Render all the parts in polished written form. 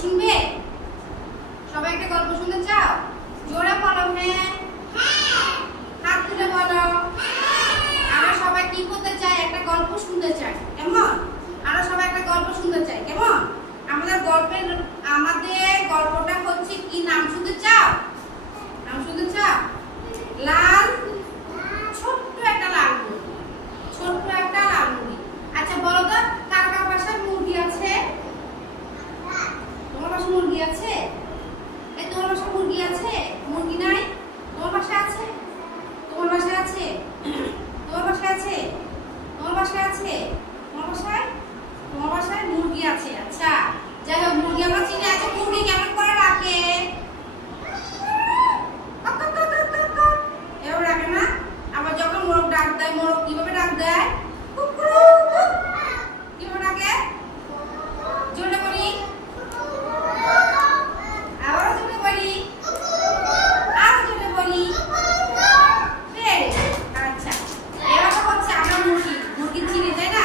শুনবে? সবাই একটা গল্প শুনতে চাও? জোরে বলো হ্যাঁ। হাত তুলে বলো। আমরা সবাই কি করতে চাই? একটা গল্প শুনতে চাই, কেমন? আমরা সবাই একটা গল্প শুনতে চাই, কেমন? আমাদের গল্পটা হচ্ছে কি, নাম শুনতে চাও? নাম শুনতে চাও? লাল, ছোট্ট একটা লাল মুরগি। ছোট্ট একটা লাল মুরগি। আচ্ছা বলো তো, কার কার বাসায় মুরগি আছে? তোমার বাসায় মুরগি আছে? এই তোমার বাসায় মুরগি আছে? মুরগি নাই? তোমার বাসায় আছে? তোমার বাসায় আছে? তোমার বাসায় আছে? তোমার বাসায় আছে? তোমার বাসায় মুরগি আছে। আচ্ছা যাই হোক, মুরগি আমরা চিনি। আছে মুরগি কেমন করে ডাকে? এভাবে ডাকে না? আবার যখন মোরগ ডাক দেয়, মোরগ কিভাবে ডাক দেয়? কিভাবে ডাকে? জোরে বলি, আবার জোরে বলি, আর জোরে বলি। আচ্ছা এবার হচ্ছে আমরা মুরগি চিনি, তাই না?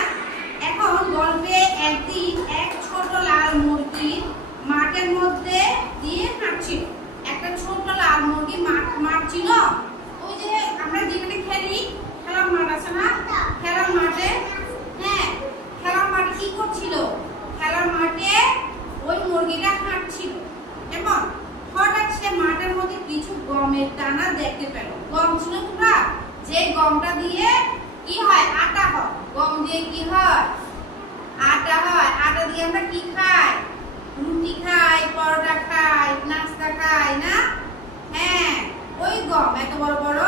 এখন গল্পে একদিন এক ছোট লাল মুরগি মাঠের মধ্যে দিয়ে হাঁটছিল। একটা ছোট লাল মুরগি মাঠ ছিল, ওই যে আমরা যেখানে খেলি, খেলার মাঠ আছে না? খেলার মাঠে, হ্যাঁ খেলার মাঠে কি করছিল? খেলার মাঠে ওই মুরগিটা হাঁটছিল। কেমন? হঠাৎ সে মাঠের মধ্যে কিছু গমের দানা দেখতে পেল। গম ছিল তোমরা, যে গমটা দিয়ে কি হয়? আটা হয়। গম দিয়ে কি হয়? আটা হয়। আটা দিয়ে আমরা কি খাই? রুটি খাই, পরোটা খাই, নাস্তা খাই না? হ্যাঁ ওই গম, এত বড় বড়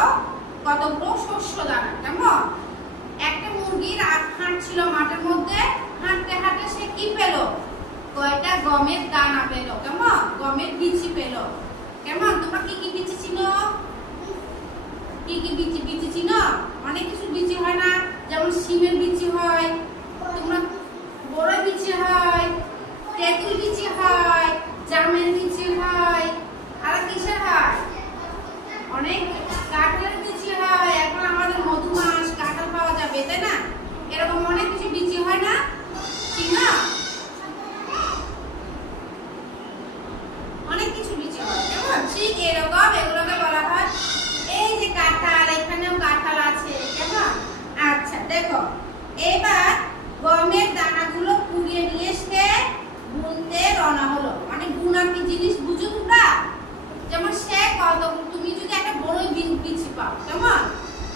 কতগুলো শস্য দানা। কেমন? একটা মুরগি হাঁটছিল মাঠের মধ্যে, হাঁটতে হাঁটতে সে কি পেল? কয়টা গমের দানা পেল। কেমন? গমের বিচি পেল। কেমন? তোমরা কি কি বিচি চিনো? কি কি বিচি চিনো? অনেক কিছু বিচি হয় না? যেমন শিমের বিচি হয়, তোমরা বড় বিচি হয়, তেঁতুল বিচি হয়, জামের বিচি হয়, আর কিসের হয়? অনেক কাঁঠালের বিচি হয়। এখন আমাদের মধুমাস কাঁঠাল পাওয়া যাবে, তাই না? এরকম অনেক কিছু বিচি হয় না? ঠিক না? অনেক কিছু বিচি হয়। কেমন? ঠিক এরকম এগুলোকে বলা হয় এই যে কাঁঠাল। এখানেও কাঁঠাল আছে। কেমন? আচ্ছা দেখো, এবার গমের দানাগুলো কুড়িয়ে নিয়ে এসে বুনতে রওনা হলো। মানে বুনা কি জিনিস বুঝো তোমরা? যেমন সে তুমি যদি একটা বড় বিচি পাও, কেমন?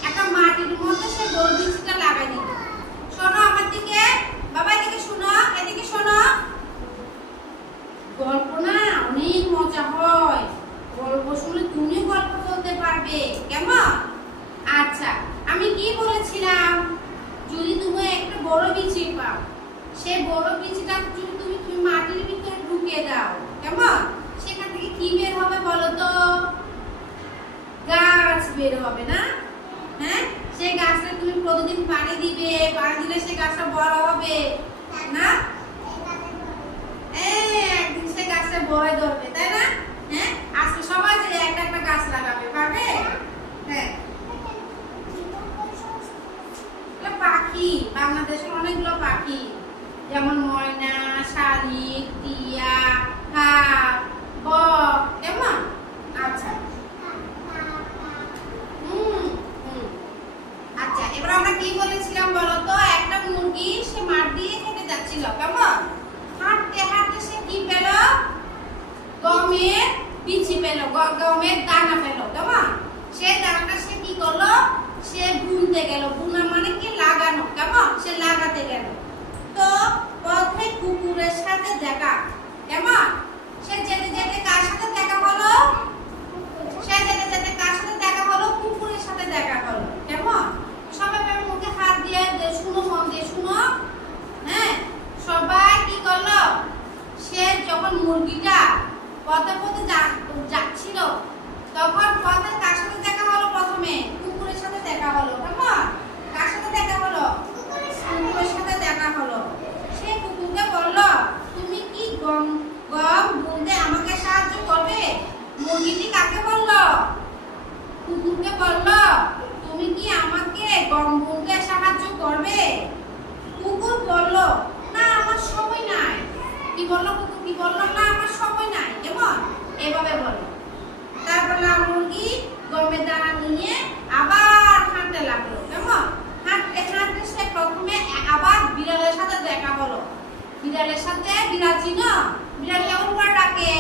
একটা মাটির মধ্যে সে বড় বিচিটা লাগাই দিবে। শোনো আমার দিকে, বাবা এদিকে শোনো, এদিকে শোনো। গল্প না অনেক মজা হয়। গল্প শুনলে তুমিও গল্প বলতে পারবে। কেমন? আচ্ছা আমি কি বলেছিলাম? যদি তুমি একটা বড় বিচি পাও, সে বড় বিচিটা যদি তুমি মাটির ভিতরে ঢুকিয়ে দাও, কেমন? সেখান থেকে কি বের হবে বলো তো? গাছ বের হবে না? হ্যাঁ, সেই গাছটা তুমি প্রতিদিন পানি দিবে, পানি দিলে সেই গাছটা বড় হবে না? একদিন সেই গাছটা বড় ধরবে, তাই না? হ্যাঁ, আজকে সবাই যে একটা একটা গাছ লাগাবে, পারবে? হ্যাঁ, পাখি, বাংলাদেশের অনেকগুলো পাখি, যেমন ময়না, শালিক, টিয়া, কাক, বক। কেমন? আচ্ছা আচ্ছা এবার আমরা কি বলেছিলাম বলো তো? একটা মুরগি সে মাঠ দিয়ে হেঁটে যাচ্ছিল। কেমন? হাঁটতে হাঁটতে সে কি পেল? গমের বিচি পেল, গমের দানা পেল। কেমন? সেই দানাটা সে কি করলো? সে বুনতে গেল। বুনা মানে কি? লাগানো। কেমন? সে লাগাতে গেল। তো পথে কুকুরের সাথে দেখা। কেমন? সে যেতে যেতে কার সাথে দেখা হলো? সে যেতে যেতে কার সাথে দেখা হলো? কুকুরের সাথে দেখা হলো। কেমন? সবাই মুখে হাত দিয়ে শুনো, মন দিয়ে শুনো। হ্যাঁ, সবাই কি করলো? সে যখন মুরগিটা পথে পথে যাচ্ছিল, তখন পথে কার সাথে দেখা হলো? প্রথমে কুকুরের সাথে দেখা হলো। কেমন? কার সাথে দেখা হলো? কুকুরের সাথে দেখা হলো। সে কুকুরকে বলল, তুমি কি গম বুনতে আমাকে সাহায্য করবে? মুরগিটি কাকে বলল? কুকুরকে বলল, তুমি কি আমাকে গম বুনতে সাহায্য করবে? কুকুর বলল, না আমার সময় নাই, কি বললো কুকুর? কি বললো? না আমার সময় নাই, কেমন এভাবে বলে। তারপর লাল মুরগি গমের দানা নিয়ে আবার হাঁটতে লাগলো, কেমন হাঁটতে হাঁটতে সে প্রথমে আবার বিড়ালের সাথে দেখা হলো। বিড়ালের সাথে, বিড়াল চিনো? বিড়াল কেমন করে ডাকে?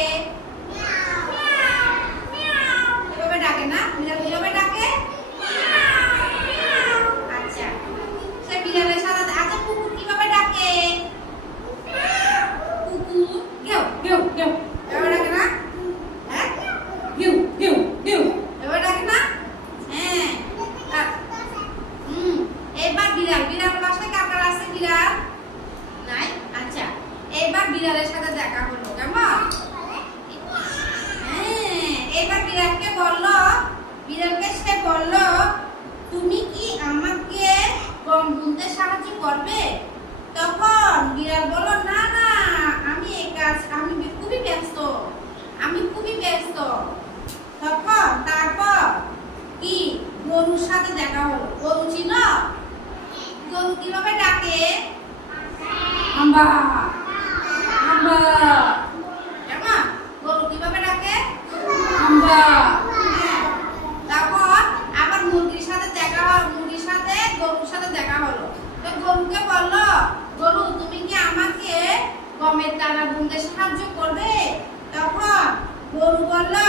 এভাবে ডাকে না? বিড়াল এভাবে ডাকে। আচ্ছা, সে বিড়ালের সাথে, আচ্ছা কুকুর কিভাবে ডাকে? কুকুর গেউ গেউ গেউ এভাবে ডাকে না? হ্যাঁ, গেউ গেউ গেউ এভাবে ডাকে না? হ্যাঁ। এবার বিড়াল, বিড়াল বাসায় কার কার আছে? বিড়াল নাই? আচ্ছা, এবার বিড়ালের সাথে দেখা হলো, কেমন? হ্যাঁ, এবার বিড়ালকে বললো, বিড়ালকে সে বললো, তুমি কি আমাকে গম বুনতে সাহায্য করবে? তখন বিড়াল বললো, না না, আমি এই কাজ, আমি খুবই ব্যস্ত, আমি খুবই ব্যস্ত। তখন তারপর কি গরুর সাথে দেখা হলো। গরু চিনো? গরু কিভাবে ডাকে? আম্বা আম্বা, কেমন গরু কিভাবে ডাকে? আম্বা। তারপর আবার মুরগির সাথে দেখা হলো, মুরগির সাথে গরুর সাথে দেখা হলো। তো গরুকে বললো, গরু তুমি কি আমাকে গমের দানা বুনতে সাহায্য করবে? তখন গরু বললো,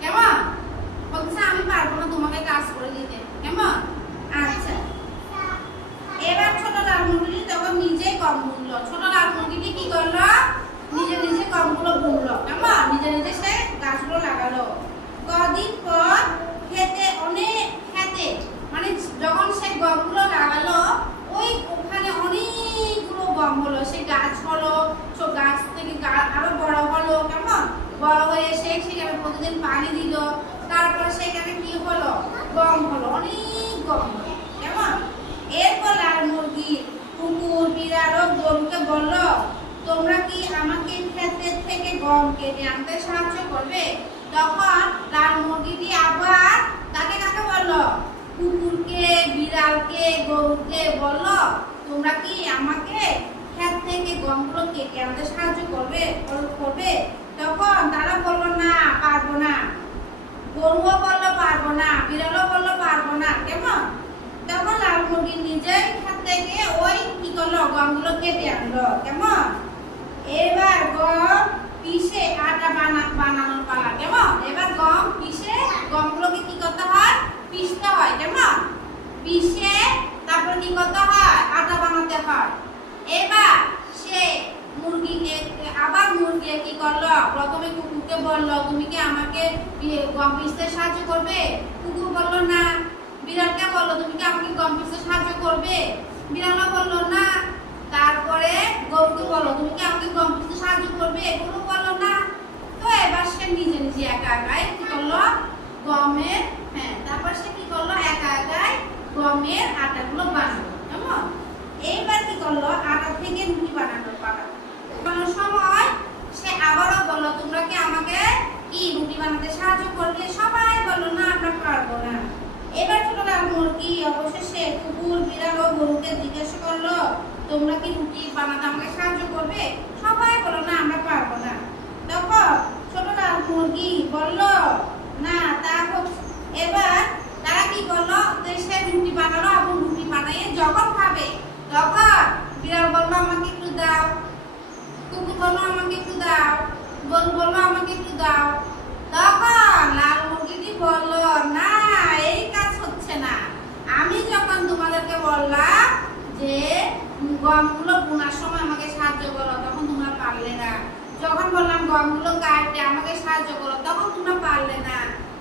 কেমন বলছে, আমি পারবো না তোমাকে কাজ করে দিতে, কেমন? আচ্ছা, এবার ছোট লাল মুরগি তখন নিজেই গম বুনলো। ছোট লাল মুরগিটি কি করলো? নিজে নিজে গমগুলো বুনলো, কেমন নিজে নিজে সে গাছগুলো লাগালো। কদিন পর খেতে, অনেক খেতে, মানে যখন সে গমগুলো লাগালো ওই ওখানে অনেকগুলো গম হলো, সে গাছ হলো, গাছ থেকে আরো বড় হলো, কেমন বড় হয়ে সে সেখানে প্রতিদিন পানি দিল। তারপর সেখানে কি হলো? গম হলো, অনেক গম হলো, কেমন? এরপর লাল মুরগি কুকুর, বিড়াল ও গরুকে বললো, তোমরা কি আমাকে ক্ষেতের থেকে গম কেটে আনতে সাহায্য করবে? তখন লাল মুরগিটি আবার কাকে কাকে বললো? কুকুরকে, বিড়ালকে, গরুকে বললো, তোমরা কি আমাকে ক্ষেত থেকে গমগুলো কেটে আনতে সাহায্য করবে? তখন তারা বললো, না পারবো না। গরুও বললো পারবো না, বিড়ালও বললো পারবো না, কেমন? তখন লাল মুরগি নিজের ক্ষেত থেকে ওই কি করলো? গমগুলো কেটে আনলো, কেমন? এবার গম পিষে আটা বানানোর পালা, কেমন? এবার গম পিষে গমগুলোকে কি করতে হয়? পিষতে হয়, কেমন? পিষে তারপর কি করতে হয়? আটা বানাতে হয়। এবার সে মুরগিকে, আবার মুরগি কি করলো? প্রথমে কুকুরকে বললো, তুমি কি আমাকে গম পিষতে সাহায্য করবে? কুকুর বললো না। বিড়ালকে বললো, তুমি কি আমাকে গম পিষতে সাহায্য করবে? বিড়ালও বললো না। তারপরে গরুকে বললো, তুমি কি আমাকে গম পিষতে সাহায্য করবে? গরু বললো না। তো এবার সে নিজে নিজে একা একাই কি করলো? গমের, হ্যাঁ, তারপর সে কি করলো? একা একাই গমের আটাগুলো বানালো, কেমন? এইবার কি করলো? আটা থেকে রুটি বানানোর পালা। বানানোর সময় সে আবারও বললো, তোমরা কি আমাকে কি রুটি বানাতে সাহায্য করবে? সবাই বললো, না আমরা পারবো না। এবার ছোট লাল মুরগি অবশেষে কুকুর, বিড়াল ও গরুকে জিজ্ঞেস করলো, তোমরা কি রুটি বানাতে আমাকে সাহায্য করবে? সবাই বললো, না আমরা পারবো না। তখন ছোট লাল মুরগি বললো, না তা হোক। এবার তারা কি করলো? সে রুটি বানালো এবং রুটি বানিয়ে যখন খাবে তখন বিড়াল বললো, আমাকে একটু দাও। কুকুর বললো, আমাকে একটু দাও। গরু বললো, আমাকে একটু দাও। তখন লাল মুরগিটি বললো, না এই কাজ হচ্ছে না। আমি যখন তোমাদেরকে বললাম যে গমগুলো বোনার সময় আমাকে সাহায্য করো, তখন তোমরা পারলে না। যখন বললাম গমগুলো কাটতে আমাকে সাহায্য করো, তখন তোমরা পারলে না।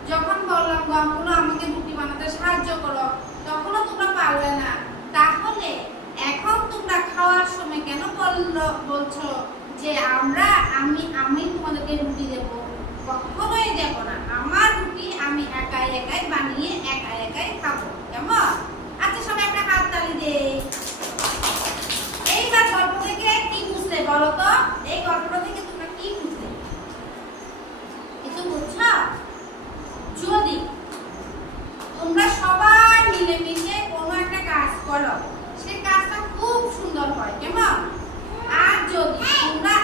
যখন বললাম গমগুলো আমাকে রুটি বানাতে সাহায্য করো, তখনও তোমরা পারলে না। তাহলে এখন তোমরা খাওয়ার সময় কেন বলছো যে আমি তোমাদেরকে রুটি দেব? কখনোই দেব না। আমার রুটি আমি একাই একাই বানিয়ে একাই একাই খাবো, কেমন? আচ্ছা, সবাই একটা হাত তালি দেই। এইবার গল্প থেকে কি বুঝলে বলো তো? এই গল্পটা থেকে তোমরা কি বুঝলে? কিছু বুঝছো? যদি তোমরা সবাই মিলেমিশে কোনো একটা কাজ করো, সেই কাজটা খুব সুন্দর হয়, কেমন? আর যদি তোমরা